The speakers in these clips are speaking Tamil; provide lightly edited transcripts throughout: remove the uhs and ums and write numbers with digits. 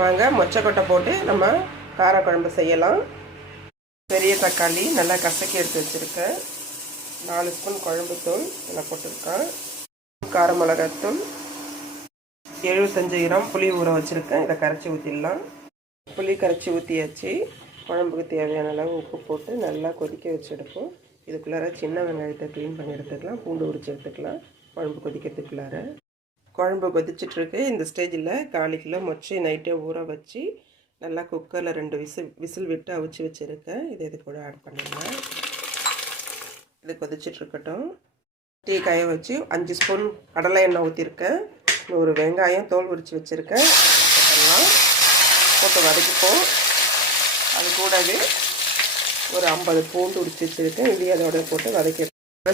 வாங்க மொச்சக்கொட்டை போட்டு நம்ம காரக்குழம்பு செய்யலாம். பெரிய தக்காளி நல்லா கசக்கி எடுத்து வச்சுருக்கேன். 4 ஸ்பூன் குழம்புத்தூள் நல்லா போட்டிருக்கேன். கார மிளகாத்தூள், 75 கிராம் புளி ஊற வச்சுருக்கேன். இதை கரைச்சி ஊற்றிடலாம். புளி கரைச்சி ஊற்றியாச்சு. குழம்புக்கு தேவையான அளவு உப்பு போட்டு நல்லா கொதிக்க வச்சு எடுப்போம். இதுக்குள்ளார சின்ன வெங்காயத்தை க்ளீன் பண்ணி எடுத்துக்கலாம். பூண்டு உரிச்சு எடுத்துக்கலாம். குழம்பு கொதிக்கிறதுக்குள்ளார குழம்பு கொதிச்சிட்ருக்கு. இந்த ஸ்டேஜில் 1/4 கிலோ மொச்சை நைட்டே ஊற வச்சு நல்லா குக்கரில் 2 விசில் விட்டு அவிச்சு வச்சுருக்கேன். இதை இது கூட ஆட் பண்ணிடலாம். இது கொதிச்சிட்ருக்கட்டும். டீ காய வச்சு 5 ஸ்பூன் கடலை எண்ணெய் ஊற்றிருக்கேன். 100 வெங்காயம் தோல் உரித்து வச்சுருக்கேன். போட்டுடலாம். போட்டு வதக்கிப்போம். அது கூடவே ஒரு 50 பூண்டு உரித்து வச்சுருக்கேன். இதையும் அதோட போட்டு வதக்கி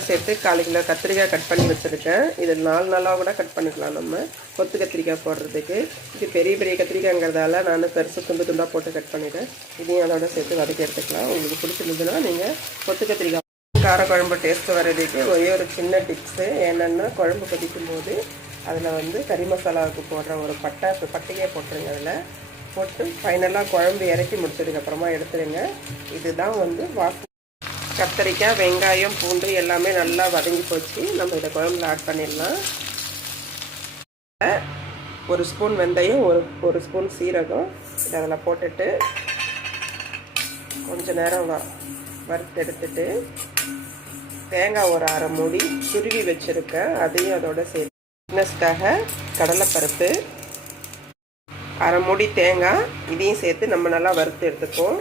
சேர்த்து 1/4 கிலோ கத்திரிக்காய் கட் பண்ணி வச்சுருக்கேன். இது 4 நாளாக கூட கட் பண்ணிக்கலாம். நம்ம கொத்து கத்திரிக்காய் போடுறதுக்கு இது பெரிய பெரிய கத்திரிக்காய்ங்கிறதால நான் பெருசு துண்டு துண்டாக போட்டு கட் பண்ணிவிட்டேன். இதையும் அதோட சேர்த்து வதக்கி எடுத்துக்கலாம். உங்களுக்கு பிடிச்சிருந்ததுன்னா நீங்கள் கொத்து கத்திரிக்காய் காரக்குழம்பு டேஸ்ட்டு வர்றதுக்கு ஒரே ஒரு சின்ன டிப்ஸு என்னென்னா, குழம்பு கொதிக்கும் போது அதில் கறி மசாலாவுக்கு போடுற ஒரு பட்டையே போட்டுருங்க. அதில் போட்டு ஃபைனலாக குழம்பு இறக்கி முடிச்சதுக்கப்புறமா எடுத்துருங்க. இதுதான் வாசனை. கத்திரிக்காய், வெங்காயம், பூண்டு எல்லாமே நல்லா வதங்கி போச்சு. நம்ம இதை குழம்புல ஆட் பண்ணிடலாம். 1 ஸ்பூன் வெந்தயம், ஒரு ஸ்பூன் சீரகம் இதை அதில் போட்டுட்டு கொஞ்சம் நேரம் வறுத்து எடுத்துட்டு தேங்காய் ஒரு 1/2 மூடி துருவி வச்சுருக்கேன். அதையும் அதோட சேர்த்து திக்னஸ்க்காக கடலைப்பருப்பு 1/2 மூடி தேங்காய் இதையும் சேர்த்து நம்ம நல்லா வறுத்து எடுத்துப்போம்.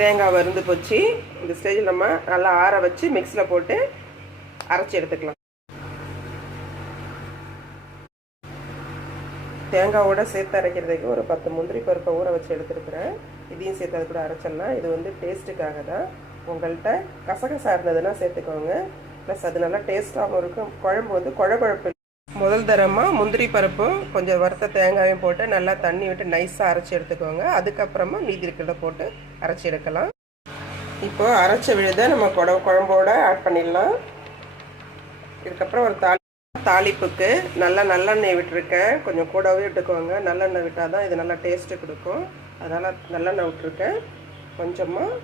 தேங்காய் வறுந்து போச்சு. இந்த ஸ்டேஜில் நம்ம நல்லா ஆற வச்சு மிக்ஸியில் போட்டு அரைச்சி எடுத்துக்கலாம். தேங்காவோட சேர்த்து அரைக்கிறதுக்கு ஒரு 10 முந்திரி பருப்பை ஊற வச்சு எடுத்துருக்குறேன். இதையும் சேர்த்து அது கூட அரைச்சிடலாம். இது டேஸ்ட்டுக்காக தான். உங்கள்கிட்ட கசகசா இருந்ததுன்னா சேர்த்துக்கோங்க. ப்ளஸ் அது நல்லா டேஸ்ட்டாகவும் இருக்கும். குழம்பு குழகுழப்பு. முதல் தரமாக முந்திரி பருப்பும் கொஞ்சம் வறுத்த தேங்காயும் போட்டு நல்லா தண்ணி விட்டு நைஸாக அரைச்சி எடுத்துக்கோங்க. அதுக்கப்புறமா மீதி இருக்கிறத போட்டு அரைச்சி எடுக்கலாம். இப்போது அரைச்ச விழுதை நம்ம குழம்போடு ஆட் பண்ணிடலாம். இதுக்கப்புறம் ஒரு தாளிப்புக்கு நல்லெண்ணெய் விட்டுருக்கேன். கொஞ்சம் கூடவே விட்டுக்கோங்க. நல்லெண்ணெய் விட்டால் தான் இது நல்லா டேஸ்ட்டு கொடுக்கும். அதனால் நல்லெண்ணெய் விட்டுருக்கேன். கொஞ்சமாக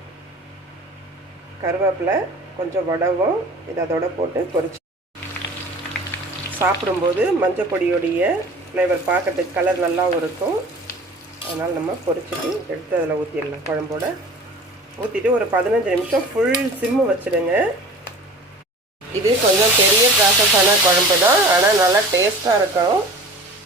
கருவேப்பிலை, கொஞ்சம் வடவும் இது அதோட போட்டு பொரிச்சு சாப்பிடும்போது மஞ்சள் பொடியோடைய ஃப்ளேவர் பார்க்கறதுக்கு கலர் நல்லாவும் இருக்கும். அதனால் நம்ம பொரிச்சிட்டு எடுத்து அதில் ஊற்றிடலாம். குழம்போட ஊற்றிட்டு ஒரு 15 நிமிஷம் ஃபுல் சிம்மு வச்சுடுங்க. இது கொஞ்சம் பெரிய ப்ராசஸான குழம்பு தான், ஆனால் நல்லா டேஸ்ட்டாக இருக்கும்.